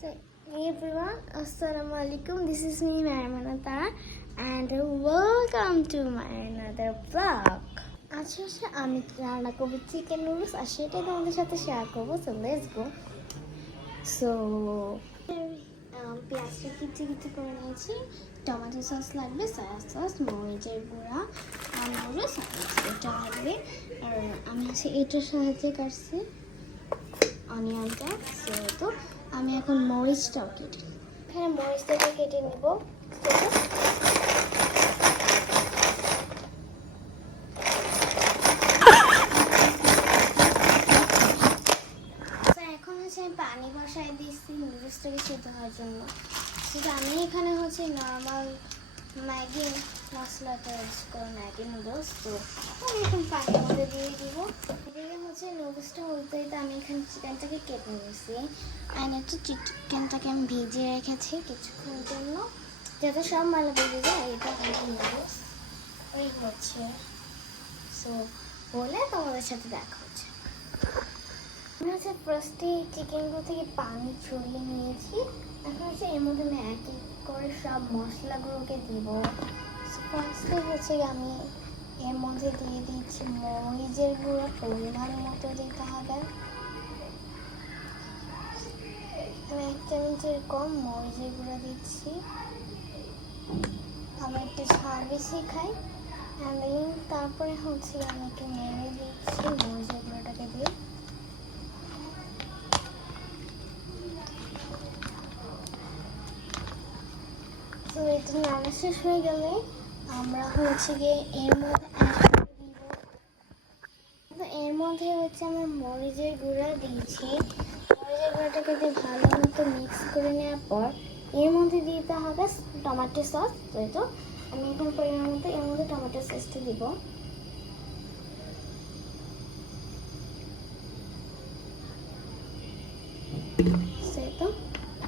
So, hey everyone, Assalamu alaikum. This is me, Marimanata, and welcome to my another vlog. আজকে আমি রান্না করবো chicken noodles আর সেটাই তোমাদের সাথে শেয়ার করবো। So let's go. সো পেঁয়াজটা কিচি করে নিয়েছি, টমেটো সস লাগবে, সয়া সস, মরিচের গুঁড়া আর নুডলস এটা লাগবে। আর আমি এটার সাহায্যে কাটছি অনিয়নটা। সো তো আমি এখন মরিচটাও কেটে নিই। এখানে মরিচটাকে কেটে নিব। এখন আমি পানি বসাই দিচ্ছি নুডলসটাকে সিদ্ধ হওয়ার জন্য। সেটা আমি এখানে নর্মাল ম্যাগি মশলাটা ইউজ করে ম্যাগি নুডলস। তো আমি এখন পানির মধ্যে দিয়ে দিব। নুডলসটা বলতে আমি এখানে চিকেনটাকে কেটে নিয়েছি অ্যান্ড একটু চিকেনটাকে আমি ভিজিয়ে রেখেছি কিছুক্ষণের জন্য যাতে সব ময়লা বেরিয়ে যায়। এটা নুডলস এই হচ্ছে। সো বলে তোমাদের সাথে দেখা হচ্ছে। আমি ফার্স্টে চিকেনগুলো থেকে পানি ছড়িয়ে নিয়েছি। এখন এর মধ্যে আমি এক এক করে সব মশলাগুলোকে দিব। ফার্স্টে আমি এর মধ্যে দিয়ে দিচ্ছি মরিচের গুঁড়ো, পরিমাণ মতো দিতে হবে। আমি 1 চামচের কম মরিচের গুঁড়ো দিচ্ছি। আবার একটু ঝাল বেশি খাই। তারপরে আমি একটু নেড়ে দিচ্ছি মরিচের গুঁড়োটাকে দিয়ে। তো এটা নাড়া শেষ হয়ে গেলে আমরা এর মধ্যে আমার মরিচের গুঁড়া দিয়েছি। মরিচের গুঁড়াটাকে দিয়ে ভালো মতো মিক্স করে নেওয়ার পর এর মধ্যে দিতে হবে টমেটো সস। তো আমি এখন পরিমাণ মতো এর মধ্যে টমেটো সসটা দিব। তো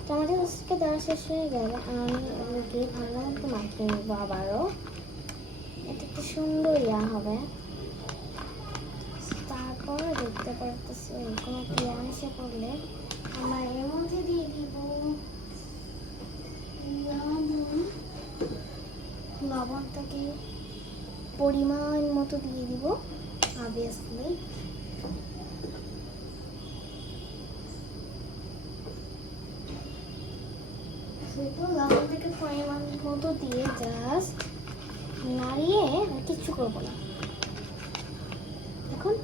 টমেটো সসকে দেওয়া শেষ হয়ে গেলে আমি এগুলোকে ভালো মতো মাখিয়ে নেব আবারও। এটা একটু সুন্দর হবে। তারপর দেখতে পারতেছি কোনো পেঁয়াজ এসে পড়লে আমার এর মধ্যে দিয়ে দিব লবণটাকে পরিমাণ মতো দিয়ে দিব অবভিয়াসলি। লবণ থেকে পরিমাণ মতো দিয়ে জাস্ট নাড়িয়ে আর কিছু করবো না। এখন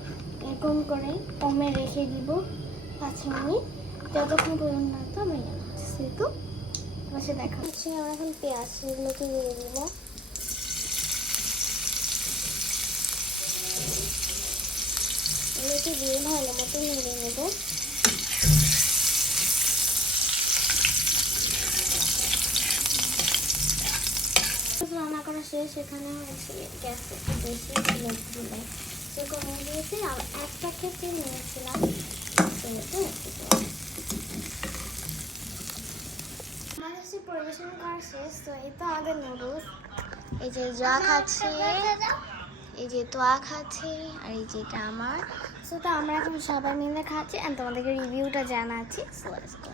এরকম করে কমে রেখে দিব 5 মিনিট, যতক্ষণ পর্যন্ত না তো আমি তো বসে দেখা হচ্ছে। আমরা এখন পেঁয়াজগুলোকে দিয়ে দিব। এগুলোকে দিয়ে ভালো মতো নেড়ে নেব। রান্না করা শেষ। এখানে গ্যাস একটু বেশি দিলে সে কমিয়ে দিয়েছি। আর একটা খেতে নিয়েছিলাম আমার পরিবেশন করা শেষ। তো এই তো আমাদের নুডলস। এই যে জয়া খাচ্ছে, এই যে তোয়া খাচ্ছে, আর এই যে এটা আমার। সো তো আমরা এখন সবাই মিলে খাচ্ছি আর তোমাদেরকে রিভিউটা জানাচ্ছি। So let's go.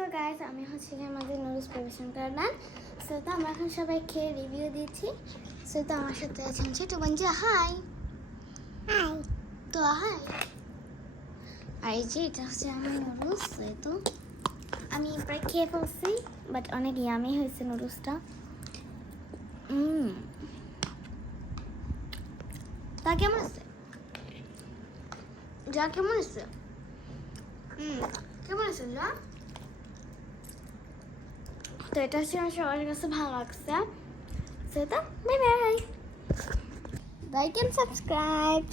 তো গাইস আমি আমাদের নুডলস পরিবেশন করলাম। সো তো আমরা এখন সবাই খেয়ে রিভিউ দিচ্ছি। সো তো আমার সাথে আছেন ছোট বঞ্জা। হাই হাই তো হাই। আর এই যে এটা আমার নুডলস। তো আমি প্রায় খেয়ে ফেলছি, বাট অনেক ইয়ামি হয়েছে নুডলসটা। তা কেমন আছে? যা কেমন আছে? কেমন আছে যা? তো এটা আমার সবার কাছে ভালো লাগছে। সো তো bye bye, like and subscribe.